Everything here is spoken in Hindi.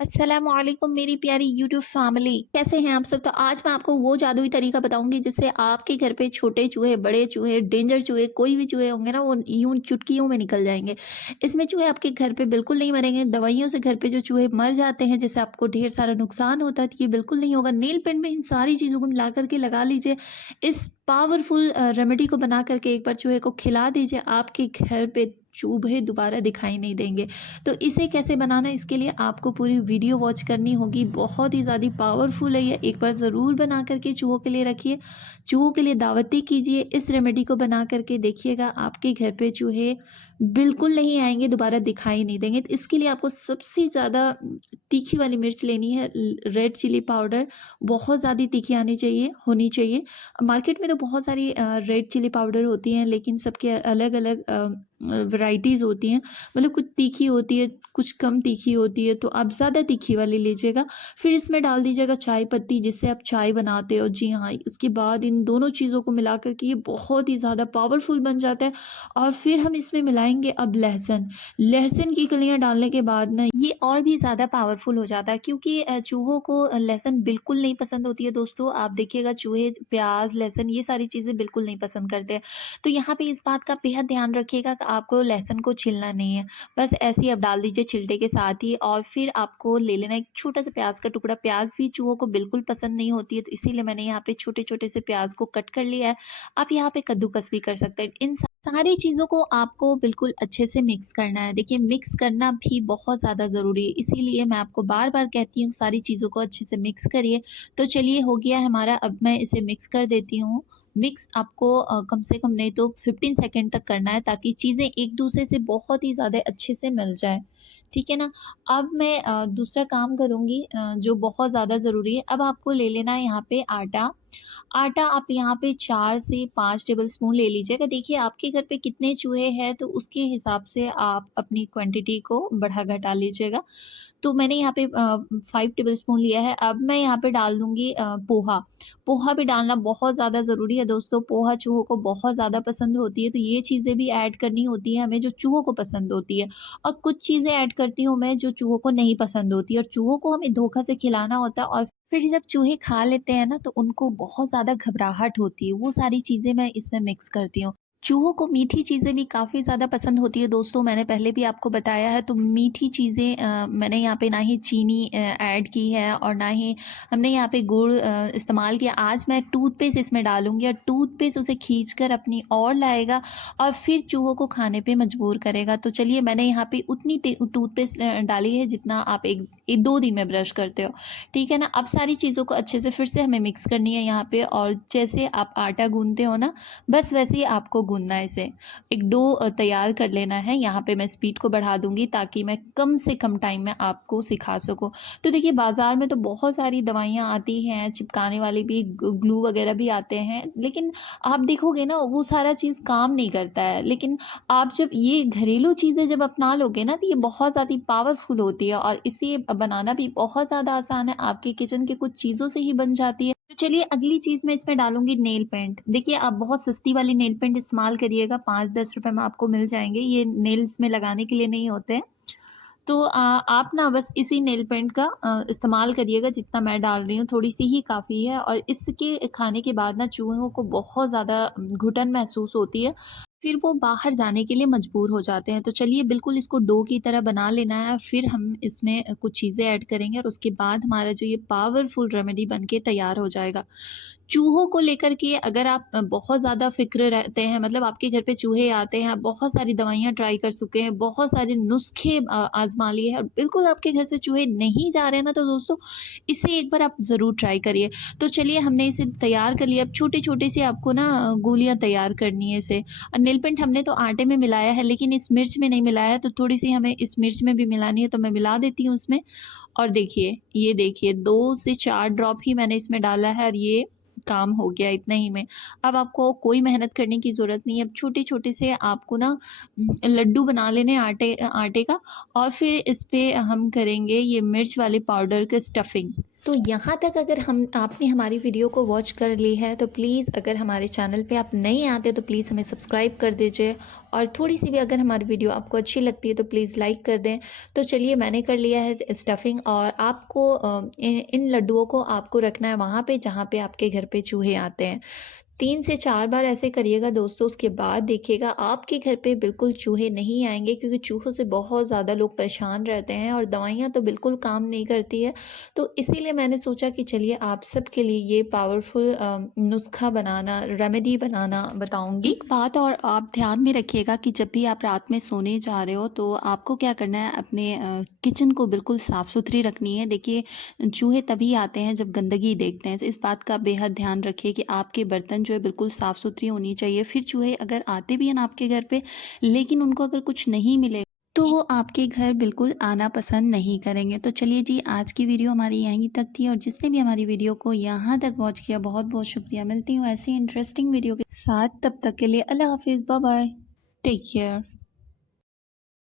अस्सलामुअलैकुम मेरी प्यारी यूट्यूब फैमिली, कैसे हैं आप सब। तो आज मैं आपको वो जादुई तरीका बताऊंगी जिससे आपके घर पे छोटे चूहे, बड़े चूहे, डेंजर चूहे, कोई भी चूहे होंगे ना, वो यूं चुटकियों में निकल जाएंगे। इसमें चूहे आपके घर पे बिल्कुल नहीं मरेंगे। दवाइयों से घर पे जो चूहे मर जाते हैं, जैसे आपको ढेर सारा नुकसान होता है, तो ये बिल्कुल नहीं होगा। नेल पेंट में इन सारी चीज़ों को मिला करके लगा लीजिए। इस पावरफुल रेमेडी को बना करके एक बार चूहे को खिला दीजिए, आपके घर पे चूहे दोबारा दिखाई नहीं देंगे। तो इसे कैसे बनाना है, इसके लिए आपको पूरी वीडियो वॉच करनी होगी। बहुत ही ज़्यादा पावरफुल है ये, एक बार ज़रूर बना करके चूहों के लिए रखिए, चूहों के लिए दावती कीजिए। इस रेमेडी को बना करके देखिएगा, आपके घर पे चूहे बिल्कुल नहीं आएंगे, दोबारा दिखाई नहीं देंगे। तो इसके लिए आपको सबसे ज़्यादा तीखी वाली मिर्च लेनी है, रेड चिली पाउडर। बहुत ज़्यादा तीखी आनी चाहिए, होनी चाहिए। मार्केट में तो बहुत सारी रेड चिली पाउडर होती हैं, लेकिन सबके अलग अलग वैराइटीज़ होती हैं। मतलब कुछ तीखी होती है, कुछ कम तीखी होती है, तो आप ज़्यादा तीखी वाली लीजिएगा। फिर इसमें डाल दीजिएगा चाय पत्ती, जिससे आप चाय बनाते हो। जी हाँ, इसके बाद इन दोनों चीज़ों को मिला कर के ये बहुत ही ज़्यादा पावरफुल बन जाता है। और फिर हम इसमें मिलाएँगे अब लहसुन। लहसुन की कलियाँ डालने के बाद ना ये और भी ज़्यादा पावरफुल हो जाता है, क्योंकि चूहों को लहसुन बिल्कुल नहीं पसंद होती है दोस्तों। आप देखिएगा, चूहे प्याज़, लहसुन ये सारी चीज़ें बिल्कुल नहीं पसंद करते हैं। तो यहाँ पे इस बात का बेहद ध्यान रखिएगा कि आपको लहसुन को छीलना नहीं है। बस ऐसे ही आप डाल दीजिए छिलटे के साथ ही। और फिर आपको ले लेना एक छोटा-सा प्याज़ का टुकड़ा। प्याज़ भी चूहों को बिल्कुल पसंद नहीं होती है, तो इसीलिए मैंने यहाँ पे छोटे-छोटे से प्याज़ को कट कर लिया है। आप यहाँ पे कद्दूकस भी कर सकते हैं। इन सारी चीज़ों को आपको बिल्कुल अच्छे से मिक्स करना है। देखिए, मिक्स करना भी बहुत ज़्यादा ज़रूरी है, इसीलिए मैं आपको बार-बार कहती हूँ सारी चीज़ों को अच्छे से मिक्स करिए। तो चलिए, हो गया है हमारा, अब मैं इसे मिक्स कर देती हूँ। मिक्स आपको कम से कम नहीं तो 15 सेकंड तक करना है, ताकि चीज़ें एक-दूसरे से बहुत ही ज़्यादा अच्छे से मिल जाएँ। ठीक है ना? अब मैं दूसरा काम करूँगी, जो बहुत ज़्यादा ज़रूरी है। अब आपको ले लेना है यहाँ पे आटा। आटा आप यहाँ पे 4 से 5 टेबलस्पून ले लीजिएगा। देखिए, आपके घर पे कितने चूहे हैं, तो उसके हिसाब से आप अपनी क्वांटिटी को बढ़ा-घटा लीजिएगा। तो मैंने यहाँ पे 5 टेबलस्पून लिया है। अब मैं यहाँ पे डाल दूँगी पोहा। पोहा भी डालना बहुत ज़्यादा ज़रूरी है दोस्तों। पोहा चूहों को बहुत ज़्यादा पसंद होती है, तो ये चीज़ें भी ऐड करनी होती है हमें, जो चूहों को पसंद होती है। और कुछ चीज़ें ऐड करती हूँ मैं, जो चूहों को नहीं पसंद होती है, और चूहों को हमें धोखा से खिलाना होता है। और फिर जब चूहे खा लेते हैं ना, तो उनको बहुत ज़्यादा घबराहट होती है। वो सारी चीज़ें मैं इसमें मिक्स करती हूँ। चूहों को मीठी चीज़ें भी काफ़ी ज़्यादा पसंद होती है दोस्तों, मैंने पहले भी आपको बताया है। तो मीठी चीज़ें मैंने यहाँ पे ना ही चीनी ऐड की है, और ना ही हमने यहाँ पे गुड़ इस्तेमाल किया। आज मैं टूथपेस्ट इसमें डालूँगी, और टूथपेस्ट उसे खींचकर अपनी ओर लाएगा, और फिर चूहों को खाने पे मजबूर करेगा। तो चलिए, मैंने यहाँ पे उतनी टूथपेस्ट डाली है जितना आप एक 2 दिन में ब्रश करते हो। ठीक है ना? अब सारी चीज़ों को अच्छे से फिर से हमें मिक्स करनी है यहाँ पे, और जैसे आप आटा गूँथते हो ना, बस वैसे ही आपको गूँथना है इसे। एक डो तैयार कर लेना है। यहाँ पे मैं स्पीड को बढ़ा दूँगी, ताकि मैं कम से कम टाइम में आपको सिखा सकूँ। तो देखिए, बाज़ार में तो बहुत सारी दवाइयाँ आती हैं, चिपकाने वाली भी, ग्लू वगैरह भी आते हैं, लेकिन आप देखोगे ना, वो सारा चीज़ काम नहीं करता है। लेकिन आप जब ये घरेलू चीज़ें जब अपना लोगे ना, तो ये बहुत ज़्यादा पावरफुल होती है, और इसे बनाना भी बहुत ज़्यादा आसान है। आपके किचन के कुछ चीज़ों से ही बन जाती है। तो चलिए, अगली चीज़ मैं इसमें डालूँगी नेल पेंट। देखिए, आप बहुत सस्ती वाली नेल पेंट इस्तेमाल करिएगा, 5-10 रुपए में आपको मिल जाएँगे। ये नेल्स में लगाने के लिए नहीं होते हैं। तो आप ना बस इसी नेल पेंट का इस्तेमाल करिएगा, जितना मैं डाल रही हूँ, थोड़ी-सी ही काफ़ी है। और इसके खाने के बाद ना चूहों को बहुत ज़्यादा घुटन महसूस होती है, फिर वो बाहर जाने के लिए मजबूर हो जाते हैं। तो चलिए, बिल्कुल इसको डो की तरह बना लेना है, फिर हम इसमें कुछ चीज़ें ऐड करेंगे, और उसके बाद हमारा जो ये पावरफुल रेमेडी बन के तैयार हो जाएगा। चूहों को लेकर के अगर आप बहुत ज़्यादा फ़िक्र रहते हैं, मतलब आपके घर पे चूहे आते हैं, आप बहुत सारी दवाइयाँ ट्राई कर चुके हैं, बहुत सारे नुस्खे आज़मा लिए हैं, और बिल्कुल आपके घर से चूहे नहीं जा रहे हैं ना, तो दोस्तों इसे एक बार आप ज़रूर ट्राई करिए। तो चलिए, हमने इसे तैयार कर लिया। अब छोटी-छोटी सी आपको ना गोलियाँ तैयार करनी है इसे। और नेल पेंट हमने तो आटे में मिलाया है, लेकिन इस मिर्च में नहीं मिलाया है, तो थोड़ी-सी हमें इस मिर्च में भी मिलानी है, तो मैं मिला देती हूँ उसमें। और देखिए, ये देखिए, 2 से 4 ड्रॉप ही मैंने इसमें डाला है, और ये काम हो गया इतना ही में। अब आपको कोई मेहनत करने की ज़रूरत नहीं है। अब छोटे-छोटे से आपको ना लड्डू बना लेने हैं आटे का, और फिर इस पे हम करेंगे ये मिर्च वाले पाउडर का स्टफिंग। तो यहाँ तक अगर हम आपने हमारी वीडियो को वॉच कर ली है तो प्लीज़, अगर हमारे चैनल पे आप नए आते तो प्लीज़ हमें सब्सक्राइब कर दीजिए, और थोड़ी सी भी अगर हमारी वीडियो आपको अच्छी लगती है तो प्लीज़ लाइक कर दें। तो चलिए, मैंने कर लिया है स्टफिंग, और आपको इन लड्डुओं को आपको रखना है वहाँ पे जहाँ पे आपके घर पे चूहे आते हैं। 3 से 4 बार ऐसे करिएगा दोस्तों, उसके बाद देखिएगा आपके घर पे बिल्कुल चूहे नहीं आएँगे, क्योंकि चूहों से बहुत ज़्यादा लोग परेशान रहते हैं और दवाइयाँ तो बिल्कुल काम नहीं करती है। तो इसीलिए मैंने सोचा कि चलिए आप सबके लिए ये पावरफुल नुस्ख़ा बनाना, रेमेडी बनाना बताऊँगी। एक बात और आप ध्यान में रखिएगा कि जब भी आप रात में सोने जा रहे हो तो आपको क्या करना है, अपने किचन को बिल्कुल साफ़-सुथरी रखनी है। देखिए, चूहे तभी आते हैं जब गंदगी देखते हैं, तो इस बात का बेहद ध्यान रखिए कि आपके बर्तन जो है बिल्कुल साफ़ सुथरी होनी चाहिए। फिर चूहे अगर आते भी हैं ना आपके घर पे, लेकिन उनको अगर कुछ नहीं मिले तो वो आपके घर बिल्कुल आना पसंद नहीं करेंगे। तो चलिए जी, आज की वीडियो हमारी यहीं तक थी, और जिसने भी हमारी वीडियो को यहाँ तक वॉच किया बहुत बहुत शुक्रिया। मिलती हूँ ऐसी इंटरेस्टिंग वीडियो के साथ, तब तक के लिए अल्लाह हाफिज़, बाय बाय, टेक केयर।